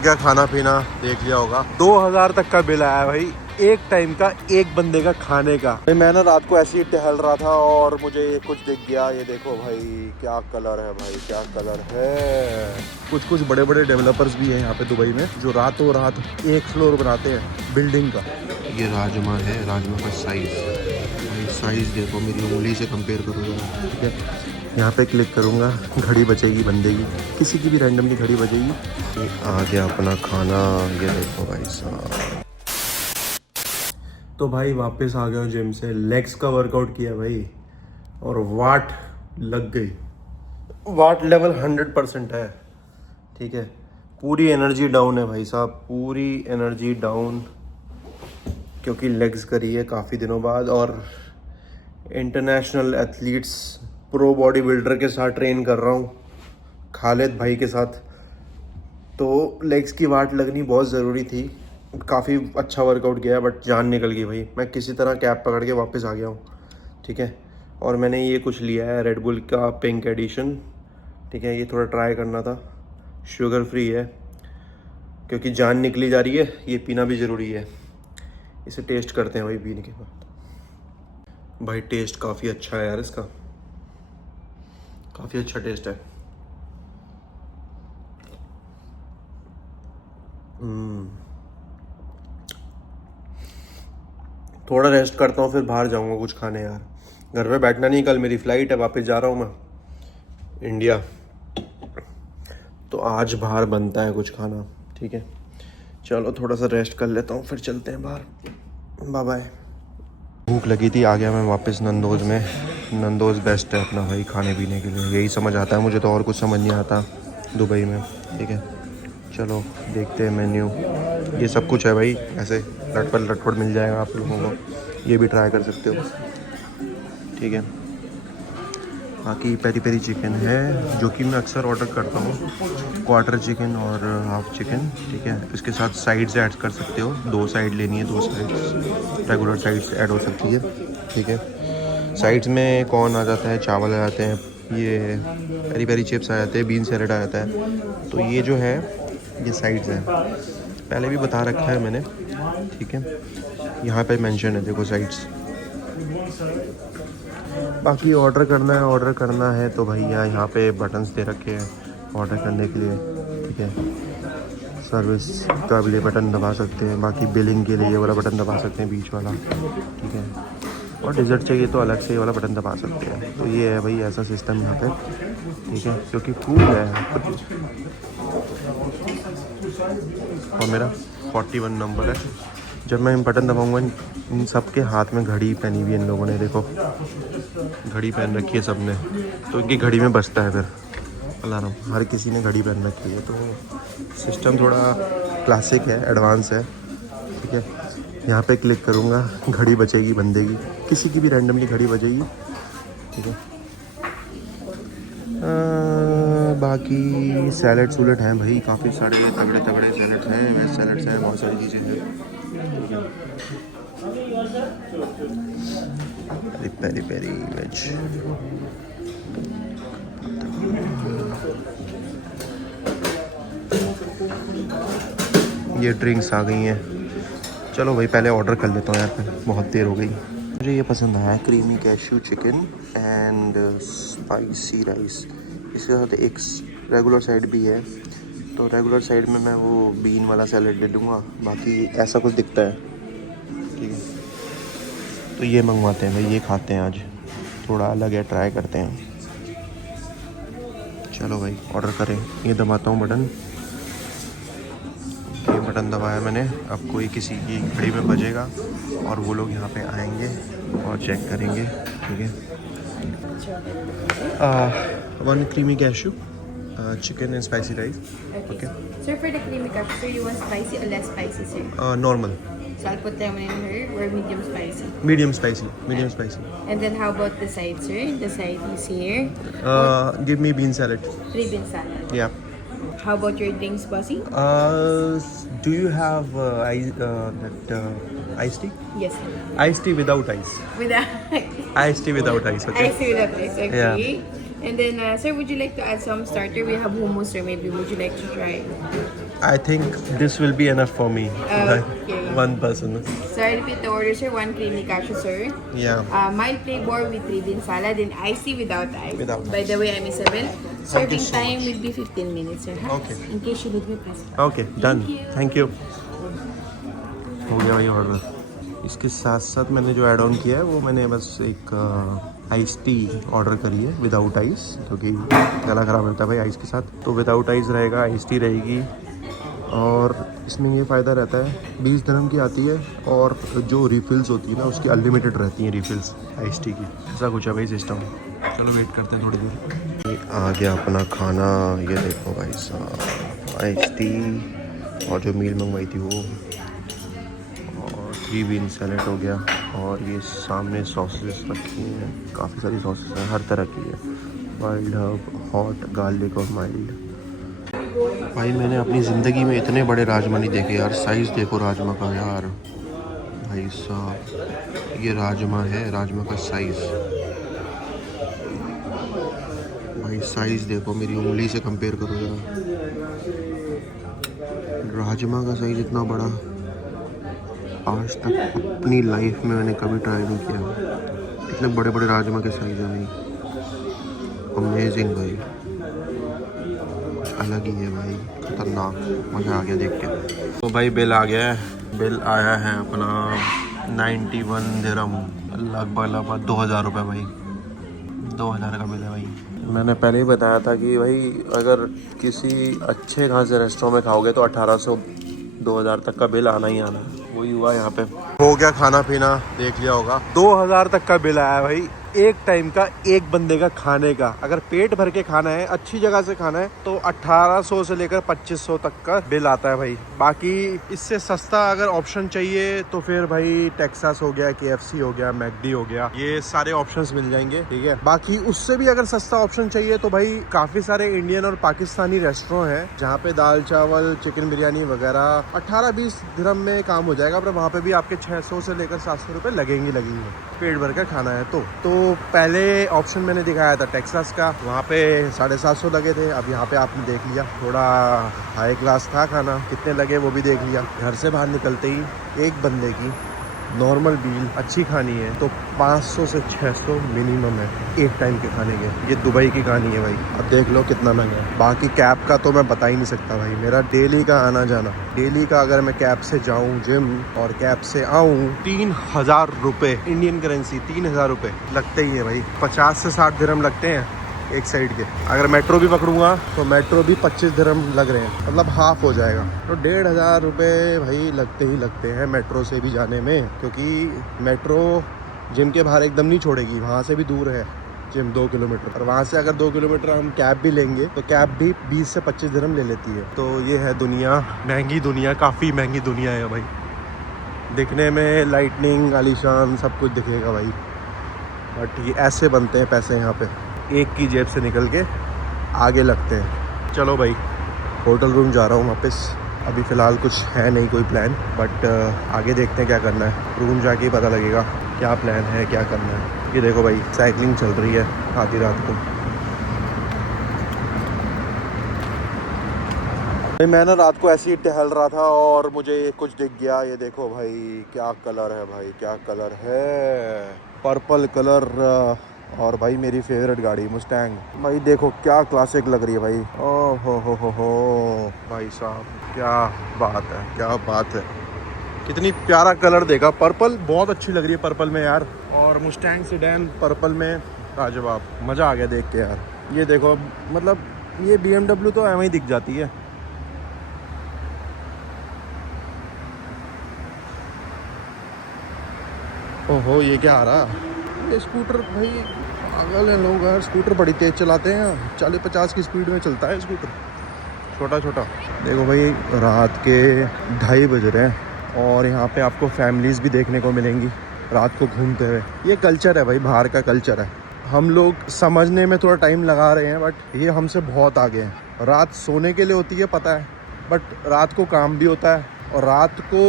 गया खाना पीना, देख लिया होगा। 2000 तक का बिल आया भाई, एक टाइम का, एक बंदे का खाने का। मैं ना रात को ऐसे ही टहल रहा था और मुझे ये कुछ दिख गया। ये देखो भाई, क्या कलर है भाई, क्या कलर है। कुछ बड़े बड़े डेवलपर्स भी हैं यहाँ पे दुबई में, जो रातों रात एक फ्लोर बनाते हैं बिल्डिंग का। ये राजमा है, राजमा का साइज देखो, मेरी उंगली से कंपेयर करूँगा, ठीक है। यहाँ पे क्लिक करूँगा, घड़ी बचेगी बंदे की, किसी की भी रैंडमली घड़ी बचेगी। ये आ गया अपना खाना, ये देखो भाई साहब। तो भाई वापस आ गया हूँ जिम से, लेग्स का वर्कआउट किया भाई, और वाट लग गई। वाट लेवल 100% है, ठीक है। पूरी एनर्जी डाउन है भाई साहब, पूरी एनर्जी डाउन, क्योंकि लेग्स करी है काफ़ी दिनों बाद। और international athletes, pro body builder के साथ ट्रेन कर रहा हूँ, खालिद भाई के साथ। तो लेग्स की वाट लगनी बहुत ज़रूरी थी। काफ़ी अच्छा वर्कआउट किया है, बट जान निकल गई भाई। मैं किसी तरह कैब पकड़ के वापस आ गया हूँ, ठीक है। और मैंने ये कुछ लिया है रेड बुल का पिंक एडिशन, ठीक है। ये थोड़ा ट्राई करना था, शुगर फ्री है, क्योंकि जान निकली जा रही है, ये पीना भी ज़रूरी है। इसे टेस्ट करते हैं भाई पीने के बाद। भाई टेस्ट काफ़ी अच्छा है यार इसका, काफ़ी अच्छा टेस्ट है। थोड़ा रेस्ट करता हूँ, फिर बाहर जाऊँगा कुछ खाने यार। घर पे बैठना नहीं, कल मेरी फ़्लाइट है, वापस जा रहा हूँ मैं इंडिया। तो आज बाहर बनता है कुछ खाना, ठीक है। चलो थोड़ा सा रेस्ट कर लेता हूँ, फिर चलते हैं बाहर। Bye bye. भूख लगी थी, आ गया मैं वापस नंदोज़ में। नंदोज़ बेस्ट है अपना भाई खाने पीने के लिए, यही समझ आता है मुझे, तो और कुछ समझ नहीं आता दुबई में, ठीक है। चलो देखते हैं मेन्यू, ये सब कुछ है भाई, ऐसे लटपट मिल जाएगा आप लोगों को, ये भी ट्राई कर सकते हो, ठीक है। बाकी पेरी पेरी चिकन है, जो कि मैं अक्सर ऑर्डर करता हूँ, क्वार्टर चिकन और हाफ चिकन, ठीक है। इसके साथ साइड्स ऐड कर सकते हो, 2 साइड लेनी है, 2 साइड्स रेगुलर साइड्स ऐड हो सकती है, ठीक है। साइड्स में कॉर्न आ जाता है, चावल आ जाते हैं, ये पेरी पेरी चिप्स आ जाते हैं, बीन सैलेड आ जाता है। तो ये जो है, ये साइड्स हैं, पहले भी बता रखा है मैंने, ठीक है। यहाँ पे मेंशन है देखो साइड्स। बाकी ऑर्डर करना है तो भैया यहाँ पे बटन्स दे रखे हैं ऑर्डर करने के लिए, ठीक है। सर्विस का लिए बटन दबा सकते हैं, बाकी बिलिंग के लिए ये वाला बटन दबा सकते हैं, बीच वाला, ठीक है। और डिज़र्ट चाहिए तो अलग से ये वाला बटन दबा सकते हैं। तो ये है भाई ऐसा सिस्टम यहाँ पे, ठीक है, क्योंकि फूड है। और मेरा 41 नंबर है। जब मैं बटन दबाऊंगा, इन सब के हाथ में घड़ी पहनी हुई है इन लोगों ने, देखो घड़ी पहन रखी है सबने, तो इनकी घड़ी में बजता है फिर अलार्म। हर किसी ने घड़ी पहन रखी है, तो सिस्टम थोड़ा क्लासिक है, एडवांस है, ठीक है। यहाँ पे क्लिक करूँगा, घड़ी बचेगी बंदे की, किसी की भी रैंडमली घड़ी बजेगी, ठीक है। बाकी सैलड सूलड हैं भाई, काफ़ी सारे तगड़े सैलड्स हैं, वेज सैलड्स हैं, बहुत सारी चीज़ें हैं। पेरी पेरी वेज, ये ड्रिंक्स आ गई हैं। चलो भाई पहले ऑर्डर कर लेता हूँ यार, फिर बहुत देर हो गई। मुझे ये पसंद आया, creamy cashew chicken and spicy rice. इसके साथ एक रेगुलर साइड भी है, तो रेगुलर साइड में मैं वो बीन वाला सैलड ले लूँगा। बाकी ऐसा कुछ दिखता है, ठीक है। तो ये मंगवाते हैं भाई, ये खाते हैं आज, थोड़ा अलग है, ट्राई करते हैं। चलो भाई ऑर्डर करें। ये दबाता हूँ बटन, ये बटन दबाया मैंने। अब कोई किसी की घड़ी में बजेगा और वो लोग यहाँ पे आएंगे और चेक करेंगे, ठीक है। 1 creamy cashew, chicken and spicy rice. Okay. Sir, for the creamy cashew, sir, you want spicy or less spicy, sir? Normal. So I'll put them in here. Or medium spicy. Medium spicy. And then how about the side, sir? The side is here. Give me bean salad. 3 bean salad. Yeah. How about your drinks, bossy? Do you have iced tea? Yes, sir. Iced tea without ice. Without Iced tea without ice. Okay. I see without ice. Okay. Yeah. And then, sir, would you like to add some starter? We have hummus, sir. Maybe would you like to try? I think this will be enough for me. Okay. One person. So I repeat the order, sir. 1 creamy cashew, sir. Yeah. Mild flavor with 3 bean salad and iced tea without ice. Without By ice. the way, I'm Isabel. Serving so time much. will be 15 minutes, sir. Huh? Okay. In case you would be pressed. Okay, done. Thank you. हो गया भाई order. इसके साथ साथ मैंने जो add on किया है वो मैंने बस एक आइस टी ऑर्डर करी है विदाउट आइस, क्योंकि गला ख़राब रहता है भाई आइस के साथ। तो विदाउट आइस रहेगा, आइस टी रहेगी। और इसमें ये फ़ायदा रहता है 20 दिरहम की आती है, और जो रिफ़िल्स होती है ना उसकी अनलिमिटेड रहती हैं रिफ़िल्स आइस टी की। ऐसा कुछ है भाई सिस्टम। चलो वेट करते हैं थोड़ी देर। ये आ गया अपना खाना, ये देखो भाई साहब, आइस टी और जो मील मंगवाई थी वो, और 3 बीन सैलेड हो गया, और ये सामने सॉसेस रखी हैं, काफ़ी सारी सॉसेस हैं, हर तरह की है, वाइल्ड हर्ब, हॉट, गार्लिक और माइल्ड। भाई मैंने अपनी ज़िंदगी में इतने बड़े राजमा नहीं देखे यार। साइज़ देखो राजमा का यार, भाई साहब ये राजमा है, राजमा का साइज़ भाई, साइज़ देखो, मेरी उंगली से कंपेयर करो जरा। राजमा का साइज़ इतना बड़ा आज तक अपनी लाइफ में मैंने कभी ट्राई नहीं किया। इतने बड़े बड़े राजमा के साइज़ हैं भाई, अमेजिंग भाई, अलग ही है भाई, खतरनाक, मज़ा आ गया देख के। तो भाई बिल आ गया है, बिल आया है अपना 91 दिरहम, लगभग 2000 रुपये भाई, 2000 का बिल है भाई। मैंने पहले ही बताया था कि भाई अगर किसी अच्छे खासे रेस्टोरेंट में खाओगे तो 1800 2000 तक का बिल आना ही आना है। वही हुआ यहाँ पे। हो गया खाना पीना, देख लिया होगा, 2000 तक का बिल आया भाई, एक टाइम का, एक बंदे का खाने का। अगर पेट भर के खाना है, अच्छी जगह से खाना है, तो 1800 से लेकर 2500 तक का बिल आता है भाई। बाकी इससे सस्ता अगर ऑप्शन चाहिए तो फिर भाई टेक्सास हो गया, KFC हो गया, मैकडी हो गया, ये सारे ऑप्शंस मिल जाएंगे, ठीक है। बाकी उससे भी अगर सस्ता ऑप्शन चाहिए तो भाई काफी सारे इंडियन और पाकिस्तानी रेस्टोरेंट हैं जहाँ पे दाल चावल, चिकन बिरयानी वगैरह 18-20 दिरहम में काम हो जाएगा, पर वहाँ पे भी आपके 600 से लेकर 700 रुपए लगेंगे पेट भर कर खाना है तो पहले ऑप्शन मैंने दिखाया था टेक्सास का, वहाँ पे 750 लगे थे। अब यहाँ पे आपने देख लिया, थोड़ा हाई क्लास था खाना, कितने लगे वो भी देख लिया। घर से बाहर निकलते ही एक बंदे की नॉर्मल बिल अच्छी खानी है तो 500 से 600 मिनिमम है एक टाइम के खाने के। ये दुबई की कहानी है भाई, अब देख लो कितना महंगा है। बाकी कैब का तो मैं बता ही नहीं सकता भाई, मेरा डेली का आना जाना, डेली का अगर मैं कैब से जाऊं जिम और कैब से आऊं, 3000 रुपये इंडियन करेंसी, 3000 रुपये लगते ही है भाई। 50 से 60 दिरहम लगते हैं एक साइड के। अगर मेट्रो भी पकड़ूंगा तो मेट्रो भी 25 दिरहम लग रहे हैं, मतलब हाफ हो जाएगा। तो 1500 रुपये भाई लगते ही लगते हैं मेट्रो से भी जाने में, क्योंकि मेट्रो जिम के बाहर एकदम नहीं छोड़ेगी, वहाँ से भी दूर है जिम 2 किलोमीटर, और वहाँ से अगर 2 किलोमीटर हम कैब भी लेंगे तो कैब भी 20 से 25 दिरहम ले लेती है। तो ये है दुनिया, महंगी दुनिया, काफ़ी महंगी दुनिया है भाई। दिखने में लाइटनिंग आलीशान सब कुछ दिखेगा भाई, बट ये ऐसे बनते हैं पैसे यहाँ पे, एक की जेब से निकल के आगे लगते हैं। चलो भाई होटल रूम जा रहा हूँ वापस, अभी फ़िलहाल कुछ है नहीं कोई प्लान, बट आगे देखते हैं क्या करना है। रूम जाके ही पता लगेगा क्या प्लान है, क्या करना है। ये देखो भाई साइकिलिंग चल रही है आधी रात को। भाई मैं ना रात को ऐसे ही टहल रहा था और मुझे कुछ दिख गया, ये देखो भाई क्या कलर है भाई, क्या कलर है, पर्पल कलर, और भाई मेरी फेवरेट गाड़ी मुस्टैंग। भाई देखो क्या क्लासिक लग रही है भाई, ओह हो भाई साहब, क्या बात है, क्या बात है, कितनी प्यारा कलर देखा। पर्पल बहुत अच्छी लग रही है पर्पल में यार, और मुस्टैंग सेडान पर्पल में लाजवाब, मज़ा आ गया देख के यार। ये देखो मतलब ये BMW तो ऐਵੇਂ ही दिख जाती है। ओहो ये क्या आ रहा, ये स्कूटर भाई पागल है लोग यार, स्कूटर बड़ी तेज़ चलाते हैं, 40-50 की स्पीड में चलता है स्कूटर, छोटा छोटा। देखो भाई रात के 2:30 बज रहे हैं और यहाँ पे आपको फैमिलीज़ भी देखने को मिलेंगी रात को घूमते हुए। ये कल्चर है भाई, बाहर का कल्चर है। हम लोग समझने में थोड़ा टाइम लगा रहे हैं, बट ये हमसे बहुत आगे हैं। रात सोने के लिए होती है पता है, बट रात को काम भी होता है, और रात को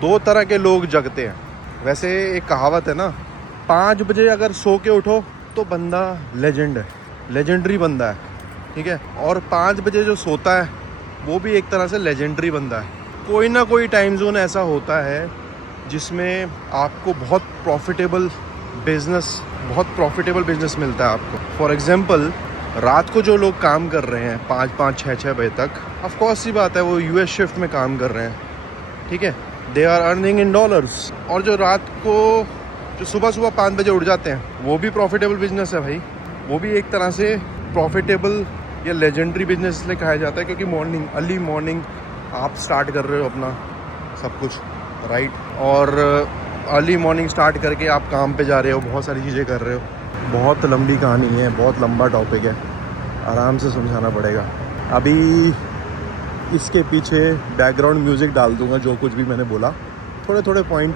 2 तरह के लोग जगते हैं। वैसे एक कहावत है ना, 5 बजे अगर सो के उठो तो बंदा लेजेंड है, लेजेंडरी बंदा है, ठीक है। और 5 बजे जो सोता है वो भी एक तरह से लेजेंडरी बंदा है। कोई ना कोई टाइम जोन ऐसा होता है जिसमें आपको बहुत प्रॉफिटेबल बिजनेस मिलता है आपको। फॉर एग्जांपल रात को जो लोग काम कर रहे हैं 5-5, 6-6 बजे तक, ऑफ कोर्स सी बात है वो यूएस शिफ्ट में काम कर रहे हैं, ठीक है, they are earning in dollars. और जो रात को जो सुबह 5 बजे उठ जाते हैं वो भी प्रॉफिटेबल बिजनेस है भाई। वो भी एक तरह से प्रॉफिटेबल या लेजेंडरी बिजनेस इसलिए कहा जाता है क्योंकि अर्ली मॉर्निंग आप स्टार्ट कर रहे हो अपना सब कुछ, राइट। और अर्ली मॉर्निंग स्टार्ट करके आप काम पे जा रहे हो, बहुत सारी चीज़ें कर रहे हो। बहुत लंबी कहानी है, बहुत लंबा टॉपिक है, आराम से समझाना पड़ेगा। अभी इसके पीछे बैकग्राउंड म्यूज़िक डाल दूंगा, जो कुछ भी मैंने बोला थोड़े थोड़े पॉइंट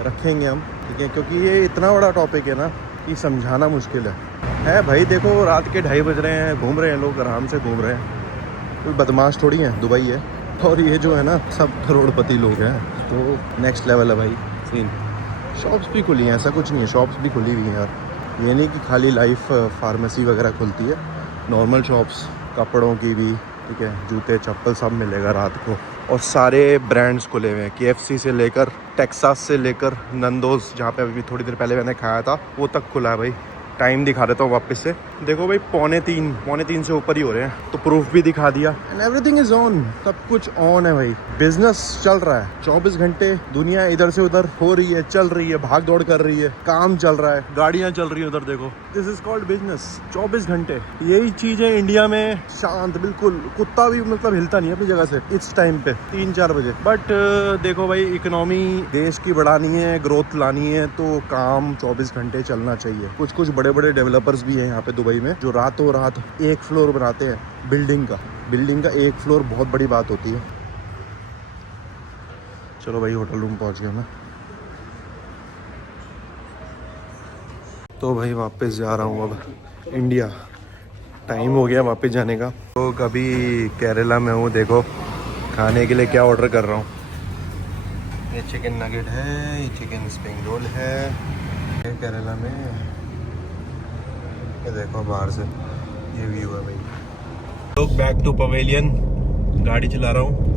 रखेंगे हम, ठीक है, क्योंकि ये इतना बड़ा टॉपिक है ना कि समझाना मुश्किल है भाई। देखो रात के 2:30 बज रहे हैं, घूम रहे हैं लोग, आराम से घूम रहे हैं, कोई बदमाश थोड़ी है, दुबई है। और ये जो है ना सब करोड़पति लोग हैं, तो नेक्स्ट लेवल है भाई सीन। शॉप्स भी खुली हैं, ऐसा कुछ नहीं है, शॉप्स भी खुली हुई हैं यार। ये नहीं कि खाली लाइफ फार्मेसी वगैरह खुलती है, नॉर्मल शॉप्स कपड़ों की भी, ठीक है, जूते चप्पल सब मिलेगा रात को। और सारे ब्रांड्स खुले हुए हैं, KFC से लेकर टेक्सास से लेकर नंदोज, जहाँ पे अभी थोड़ी देर पहले मैंने खाया था, वो तक खुला है भाई। टाइम दिखा देता हूँ वापस से, देखो भाई 2:45 से ऊपर ही हो रहे हैं, तो प्रूफ भी दिखा दिया। एंड एवरीथिंग इज ऑन, सब कुछ ऑन है भाई। बिजनेस चल रहा है 24 घंटे, दुनिया इधर से उधर हो रही है, चल रही है, भाग दौड़ कर रही है, काम चल रहा है, गाड़ियाँ चल रही है उधर देखो। दिस इज कॉल्ड बिजनेस, 24 घंटे। यही चीज़ है इंडिया में, शांत बिल्कुल, कुत्ता भी मतलब हिलता नहीं अपनी जगह से इस टाइम पे 3-4 बजे। बट देखो भाई, इकोनॉमी देश की बढ़ानी है, ग्रोथ लानी है, तो काम 24 घंटे चलना चाहिए। कुछ बड़े बड़े डेवलपर्स भी हैं यहाँ पे दुबई में, जो रातों रात एक फ्लोर बनाते हैं बिल्डिंग का एक फ्लोर बहुत बड़ी बात होती है। चलो भाई होटल रूम पहुँच गया मैं, तो भाई वापस जा रहा हूँ अब इंडिया। टाइम हो गया वापस जाने का। तो कभी केरला में हूँ, देखो खाने के लिए क्या ऑर्डर कर रहा हूँ। ये चिकन नगेट है, ये चिकन स्प्रिंग रोल है केरला में। ये देखो बाहर से ये व्यू है भाई। लोग बैक टू पवेलियन, गाड़ी चला रहा हूँ।